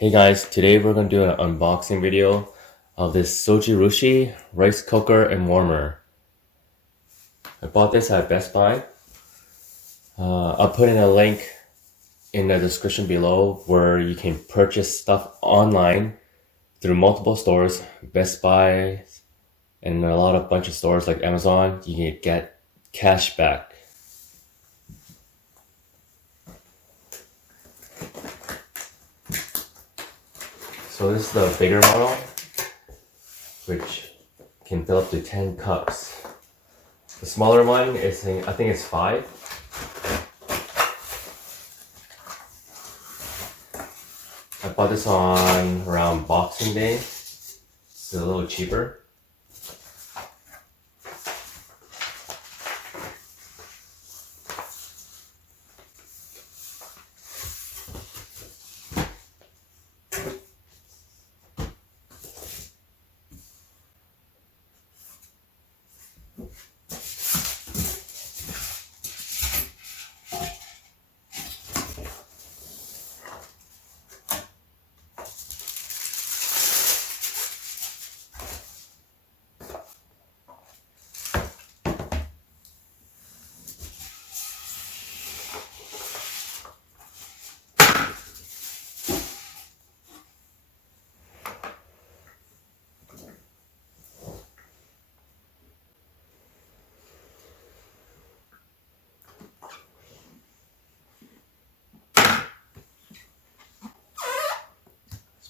Hey guys, today we're going to do an unboxing video of this Zojirushi rice cooker and warmer. I bought this at Best Buy. I'll put in a link in the description below where you can purchase stuff online through multiple stores, Best Buy, and a bunch of stores like Amazon. You can get cash back. So this is the bigger model, which can fill up to 10 cups. The smaller one is, I think it's 5. I bought this on around Boxing Day. It's a little cheaper.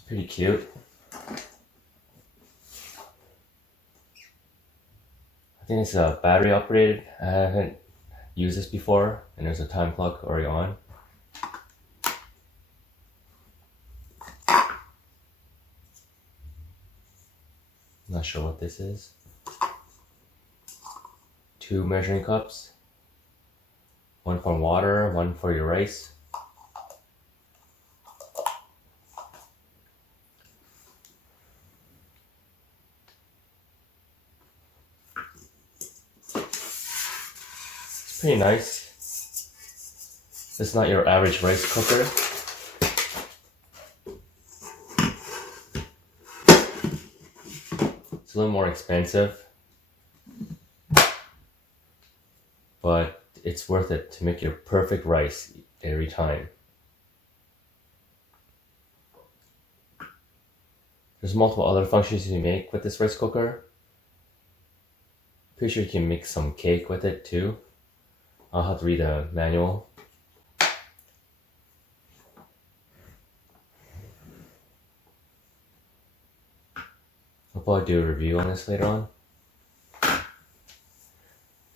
Pretty cute. I think it's battery operated. I haven't used this before, and there's a time clock already on. Not sure what this is. 2 measuring cups. 1 for water, 1 for your rice. Pretty nice. It's not your average rice cooker. It's a little more expensive, but it's worth it to make your perfect rice every time. There's multiple other functions you can make with this rice cooker. Pretty sure you can make some cake with it too. I'll have to read the manual. I'll probably do a review on this later on.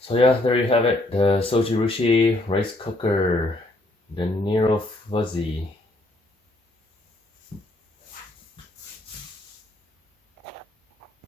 So yeah, there you have it. The Zojirushi rice cooker. The Neuro fuzzy.